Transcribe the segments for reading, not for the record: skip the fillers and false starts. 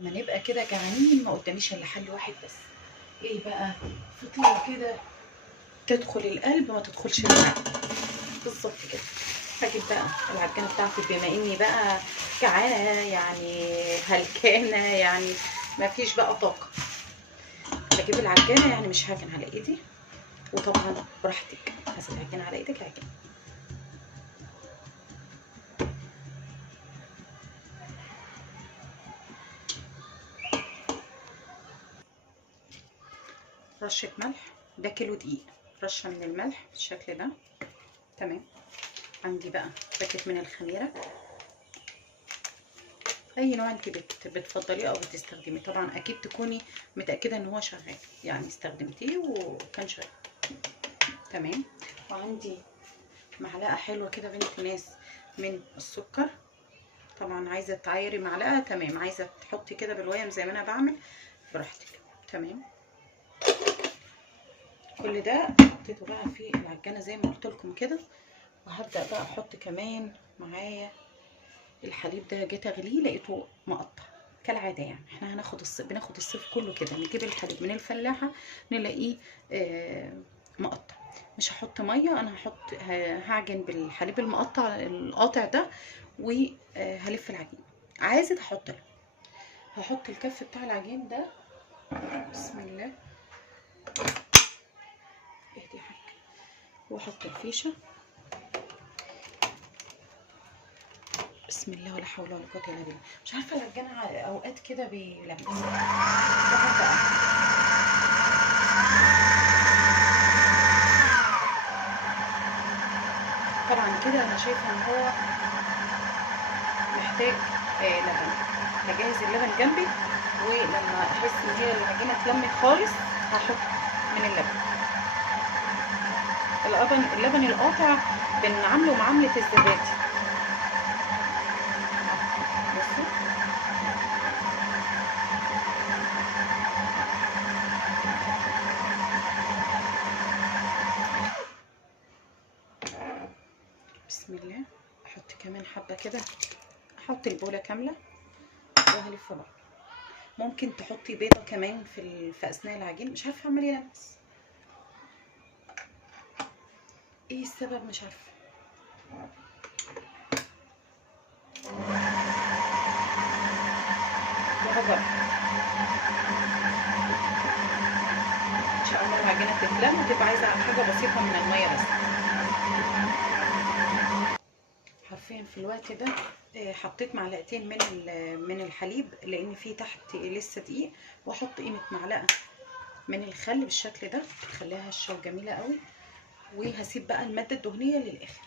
لما نبقى كده جعانين ما قداميش الا حل واحد بس. ايه بقى؟ فطيره كده تدخل القلب ما تدخلش المعده، بالظبط كده. هجيب بقى العجانه بتاعتي بما اني بقى جعانه يعني هلكانه يعني ما فيش بقى طاقه. بجيب العجانه يعني مش هاجن على ايدي، وطبعا براحتك عايزه تعجني على ايدك عجني. رشه ملح، ده كيلو دقيق، رشه من الملح بالشكل ده. تمام. عندي بقى باكت من الخميره، اي نوع انت بتفضليه او بتستخدميه، طبعا اكيد تكوني متاكده ان هو شغال، يعني استخدمتيه وكان شغال. تمام. وعندي معلقه حلوه كده بنت ناس من السكر، طبعا عايزه تعايري معلقه تمام، عايزه تحطي كده بالويم زي ما انا بعمل براحتك. تمام. كل ده حطيته بقى في العجانه زي ما قلت لكم كده، وهبدا بقى احط كمان معايا الحليب ده. جيت اغليه لقيته مقطع كالعاده، يعني احنا هناخد بناخد الصيف كله كده، نجيب الحليب من الفلاحه نلاقيه مقطع. مش هحط ميه، انا هعجن بالحليب المقطع القاطع ده، وهلف العجين. عايزه احط له، هحط الكف بتاع العجين ده، بسم الله، اهدي يا حاج، واحط الفيشه، بسم الله ولا حول ولا قوه الا بالله. مش عارفه العجانه اوقات كده بيلمس. طبعا كده انا شايفه ان هو محتاج لبن. هجهز اللبن جنبي، ولما احس ان هي العجينه اتلمت خالص هحط من اللبن القاطع بنعمله معامله الزبادي. بصوا بسم الله. احط كمان حبه كده، احط البوله كامله وهلف بقى. ممكن تحطي بيضه كمان في اثناء العجين، مش عارفه اعمل ايه بس ايه السبب مش عارفه. وهجرب ان شاء الله العجينه تتلم وتبقى عايزه حاجه بسيطه من الميه بس. حرفيا في الوقت ده حطيت معلقتين من الحليب، لان في تحت لسه دقيق، واحط قيمه معلقه من الخل بالشكل ده، تخليها هشه وجميله قوي. وهسيب بقى الماده الدهنيه للاخر.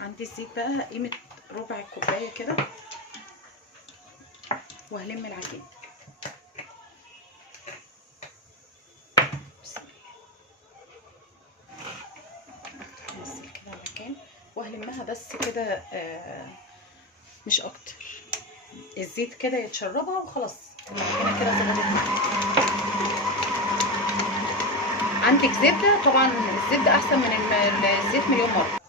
عندي الزيت بقى قيمه ربع كوبايه كده، وهلم العجين. بسم الله، ننزل كده العجين وهلمها بس كده، مش اكتر. الزيت كده يتشربها وخلاص، العجينه كده ظبطت. عندك زبده؟ طبعا الزبده احسن من الزيت مليون مره.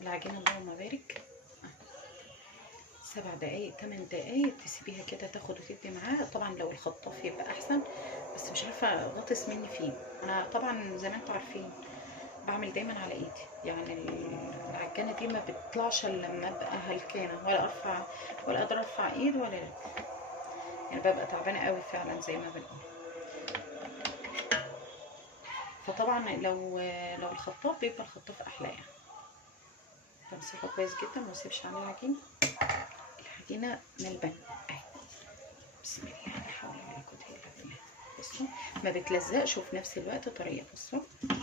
العجينه اللهم بارك 7 دقايق 8 دقايق تسيبيها كده تاخد وتدي معاها. طبعا لو الخطاف يبقى احسن، بس مش عارفه غطس مني فيه. انا طبعا زي ما انتوا عارفين بعمل دايما على ايدي، يعني العجانه دي ما بتطلعش الا لما ابقى هلكانه، ولا ارفع ولا اقدر ارفع ايد ولا لا، يعني ببقى تعبانه قوي فعلا زي ما بنقول. فطبعا لو الخطاف بيبقى الخطاف احلى، يعني بمسحه كويس جدا وما اسيبش عليه العجينه. العجينه ملبن اهي، بسم الله لا حول ولا قوه الا بالله. بصوا ما بتلزقش وفي نفس الوقت طريه. بصوا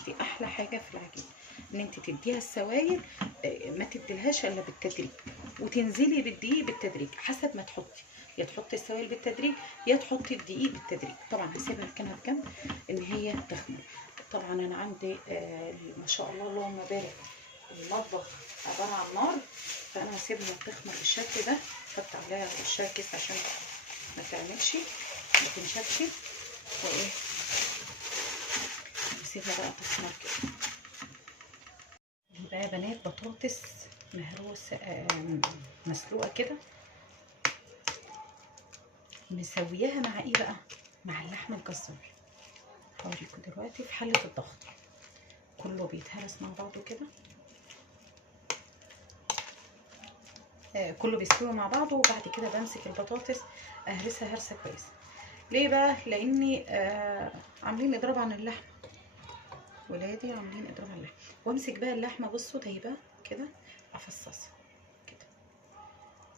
دي احلى حاجه في العجين. ان انت تديها السوائل، ما تديلهاش الا بالتدريج، وتنزلي بالدقيق بالتدريج حسب ما تحطي، يا تحطي السوائل بالتدريج يا تحطي الدقيق بالتدريج. طبعا هسيبها مكانها في جنب ان هي تخمر. طبعا انا عندي ما شاء الله اللهم بارك المطبخ عباره عن نار، فانا هسيبها تخمر بالشكل ده. احط عليها وشها كيس عشان ما تعملش ما تنشفش، وايه نسيبها بقى تخمر كده. دي بقى يا بنات بطاطس مهروسه مسلوقه كده، مسوياها مع ايه بقى؟ مع اللحمه الجزار. هوريكم دلوقتي في حله الضغط كله بيتهرس مع بعضه كده، كله بيستوي مع بعضه، وبعد كده بمسك البطاطس اهرسها هرسه كويسه. ليه بقى؟ لاني عاملين اضراب عن اللحمه، ولادي عاملين اضراب عن اللحمه. وامسك بقى اللحمه، بصوا دايبه كده، افصصها كده،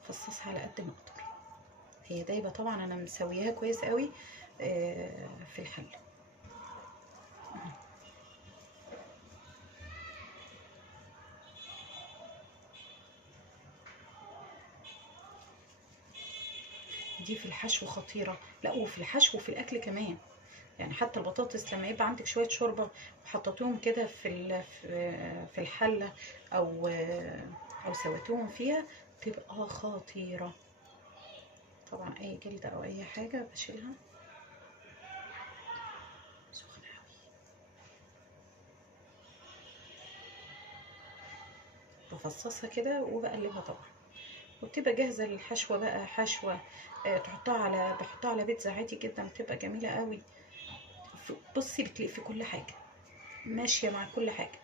افصصها على قد ما اقدر. هي دايبه طبعا، انا مسوياها كويس قوي في الحله. دي في الحشو خطيره، لا وفي الحشو وفي الاكل كمان. يعني حتى البطاطس لما يبقى عندك شويه شوربه وحطيتوهم كده في الحله، او سويتوهم فيها، تبقى خطيره. طبعا اي جلده او اي حاجه بشيلها. سخنه قوي. بفصصها كده وبقلبها طبعا، وبتبقى جاهزه للحشوه بقى. حشوه بحطها على بيتزا عادي جدا، بتبقى جميله قوي. بصي بتلاقي في كل حاجه، ماشيه مع كل حاجه.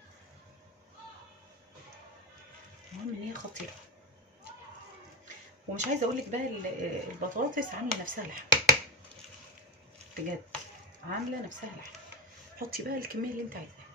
المهم ان هي خطيره. ومش عايزه اقول لك بقى البطاطس عامله نفسها لحم بجد، عامله نفسها لحم. حطي بقى الكميه اللي انت عايزاها.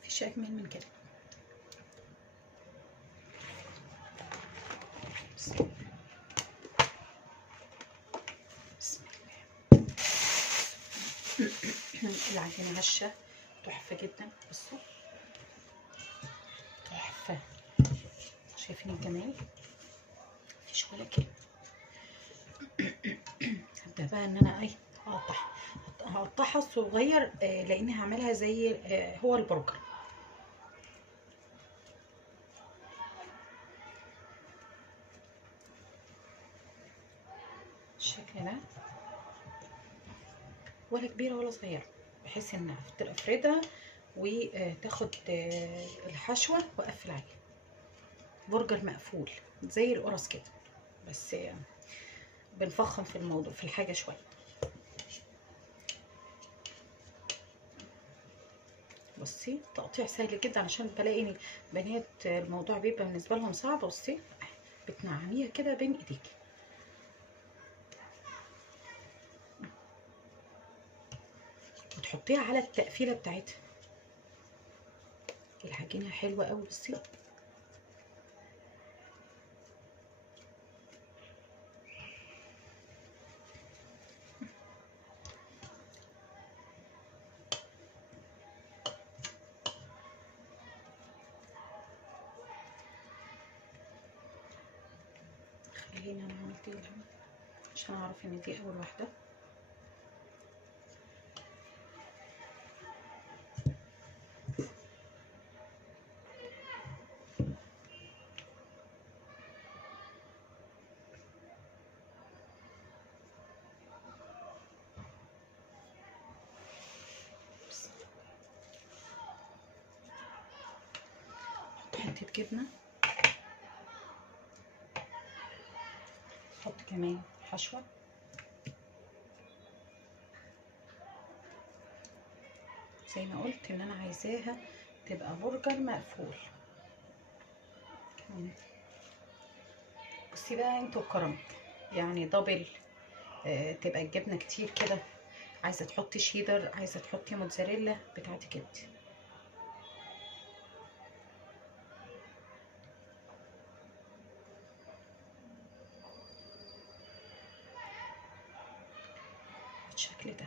مفيش اجمل من كده. بسم الله. العجينه هشه تحفه جدا. بصوا تحفه، شايفين الجمال؟ مفيش ولا كلمه. هبدا بقى ان انا هقطعها صغير، لاني هعملها زي هو البرجر. الشكل ده، ولا كبيره ولا صغيره، بحيث ان افردها وتاخد الحشوه واقفل عليها. برجر مقفول زي القرص كده، بس بنفخم في الموضوع في الحاجه شويه. بصي تقطيع سهل جدا، عشان بلاقي بنات الموضوع بيبقى بالنسبه لهم صعب. بصي بتنعميها كده بين ايديكي، وتحطيها على التقفيله بتاعتها. العجينه حلوه قوي. بصي خليني انا عملت دي عشان اعرف ان دي اول واحده. حته جبنه، احط كمان حشوه. زي ما قلت ان انا عايزاها تبقى برجر مقفول. بصي بقى انت وكرمك، يعني دبل. تبقى الجبنه كتير كده، عايزه تحطي شيدر، عايزه تحطي موتزاريلا بتاعتك انت. بالشكل ده.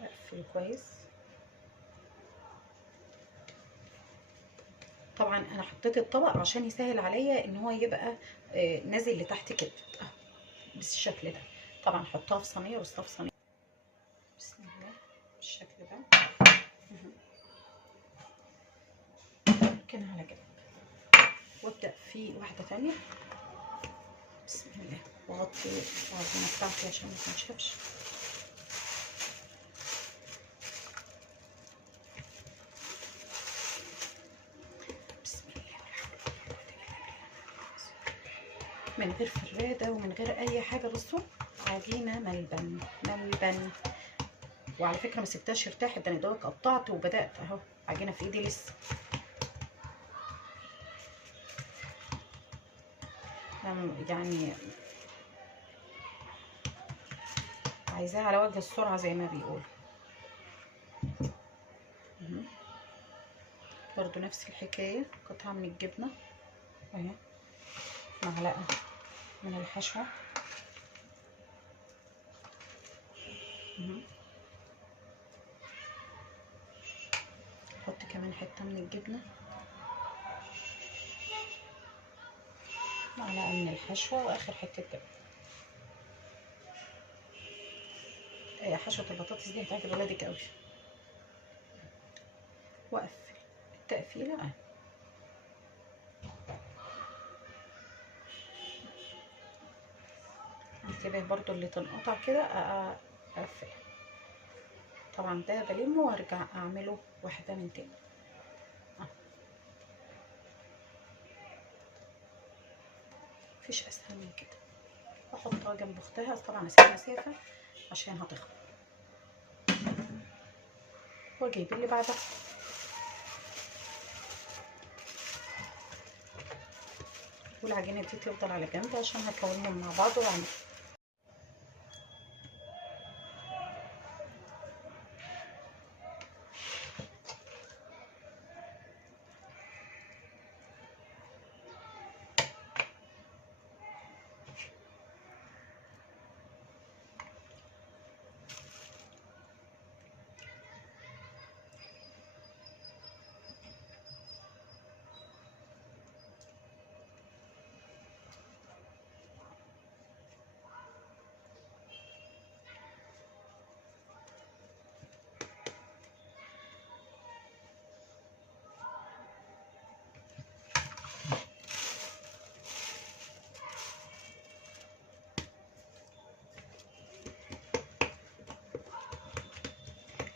اقفل كويس. طبعا انا حطيت الطبق عشان يسهل عليا ان هو يبقى نازل لتحت كده بالشكل ده. طبعا حطها في صينيه ورصها في صينيه. بسم الله بالشكل ده. اركنها على جنب وابدا في واحده تانية. بسم الله. واغطي العجينه بتاعتي عشان ما تنشفش. بسم الله. من غير فراده ومن غير اي حاجه. بصوا عجينه ملبن ملبن. وعلى فكره ما سبتهاش ارتاحت، ده انا دوبك قطعت وبدات اهو عجينه في ايدي لسه. يعني عايزاها على وجه السرعه زي ما بيقولوا. برضو نفس الحكايه، قطعه من الجبنه اهي، معلقه من الحشوه. احط كمان حته من الجبنه، معلقه من الحشوه، واخر حته جبنه. حشوه البطاطس دي هتعجب ولادك قوي. واقفل التقفيله اهي. انتبه برضو اللي تنقطع كده اقفل. طبعا ده بلمه وارجع اعمله واحده من تاني. مفيش اسهل من كده. احطها جنب اختها، طبعا اسيب مسافه عشان هتخمر، واجيب اللي بعدها. والعجينه دي تفضل على جنب عشان هكونهم مع بعض واعمل.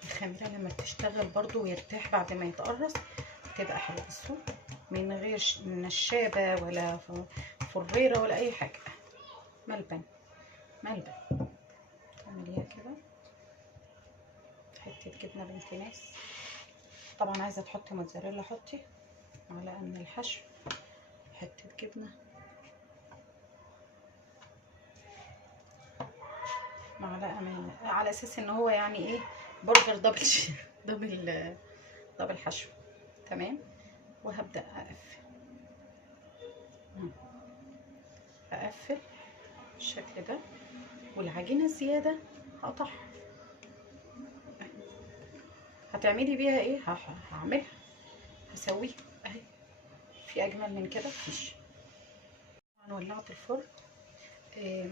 الخميره لما بتشتغل برضو ويرتاح بعد ما يتقرص تبقى حلوه. بصوا من غير نشابه ولا فريره ولا اي حاجه، ملبن ملبن. تعمليها كده. حته جبنه بنت ناس. طبعا عايزه تحطي موتزاريلا حطي، معلقه من الحشو، حته جبنه، معلقه من، على اساس ان هو يعني ايه برجر دبل دبل حشو. تمام. وهبدا اقفل بالشكل ده. والعجينه الزياده هقطعها. هتعملي بيها ايه؟ هعملها، هسويها اهي. في اجمل من كده؟ مفيش. انا ولعت الفرن.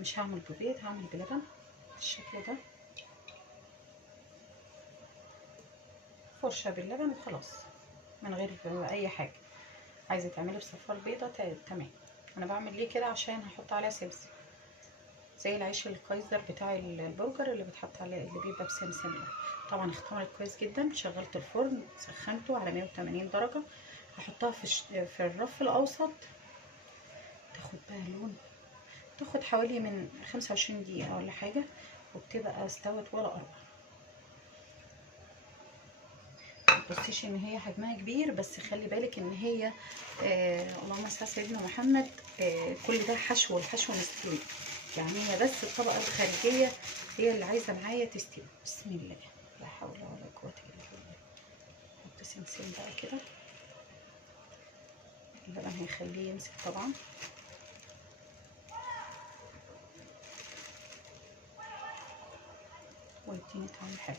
مش هعمل ببيض، هعمل بلبن بالشكل ده. فرشه باللبن وخلاص، من غير اي حاجه. عايزه تعملي بصفار بيضه تمام. انا بعمل ليه كده عشان هحط عليها سمسم، زي العيش الكايزر بتاع البرجر اللي بتحط عليه اللي بيبقى بسمسم ده. طبعا اختمرت كويس جدا. شغلت الفرن سخنته على 180 درجه. هحطها في الرف الاوسط تاخد بقى لون تاخد حوالي من 25 دقيقة ولا حاجة، وبتبقى استوت ولا قرب. متبصيش ان هي حجمها كبير، بس خلي بالك ان هي اللهم صل على سيدنا محمد، كل ده حشو، والحشو مستوي، يعني هي بس الطبقة الخارجية هي اللي عايزة معايا تستوي. بسم الله، لا حول ولا قوة الا بالله. نحط سمسم بقى كده، اللبن هيخليه يمسك طبعا. ويديني طعم حلو.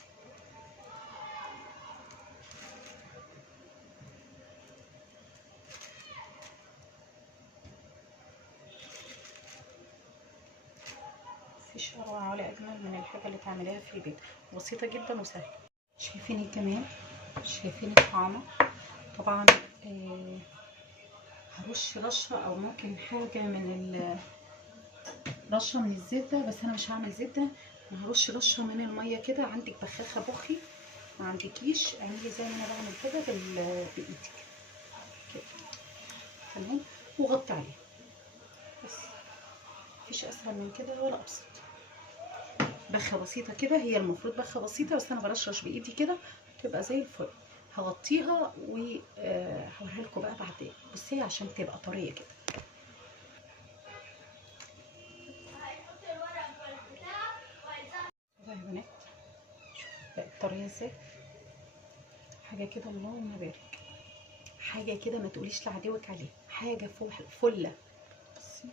مفيش اروع ولا اجمل من الحاجه اللي تعمليها في البيت، بسيطه جدا وسهله. شايفين الجمال، شايفين الطعم. طبعا هرش رشه او ممكن حاجه من رشه من الزبده، بس انا مش هعمل زبده. انا هرش رشه من الميه كده. عندك بخاخه بخي، ما عندكيش اعملي زي ما انا بعمل كده بايدك كده، تمام، وغطي عليها بس. مفيش اسهل من كده ولا ابسط. بخه بسيطه كده، هي المفروض بخه بسيطه، بس انا برشش بايدي كده تبقى زي الفل. هغطيها وهوريها لكم بقى بعدين. بصي عشان تبقى طريه كده. يا بنات شوفوا بقت طريه ازاي، حاجه كده اللهم بارك، حاجه كده ما تقوليش لعدوك عليها، حاجه فله. بصي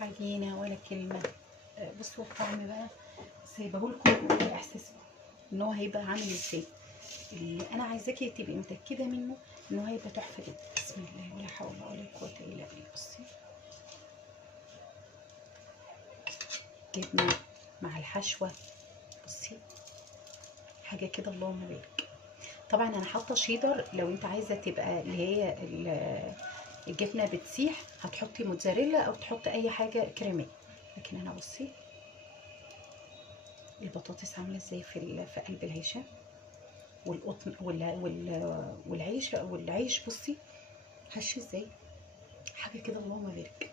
عجينه ولا كلمه. بصوا الطعم بقى سايبهولكم باحساسكم ان هو هيبقى عامل ازاي. اللي انا عايزاكي تبقي متاكده منه ان هو هيبقى تحفه جدا. بسم الله ولا حول ولا قوه الا بالله. بصي جبنه مع الحشوه، بصي حاجه كده اللهم بارك. طبعا انا حاطه شيدر، لو انت عايزه تبقى اللي هي الجبنه بتسيح هتحطي موتزاريلا او تحطي اي حاجه كريميه. لكن انا بصي البطاطس عامله ازاي في قلب العيشه، والقطن والعيش بصي هش ازاي، حاجه كده اللهم بارك.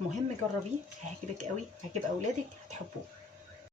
مهم جربيه، هيعجبك قوي، هيعجب اولادك، هتحبوه.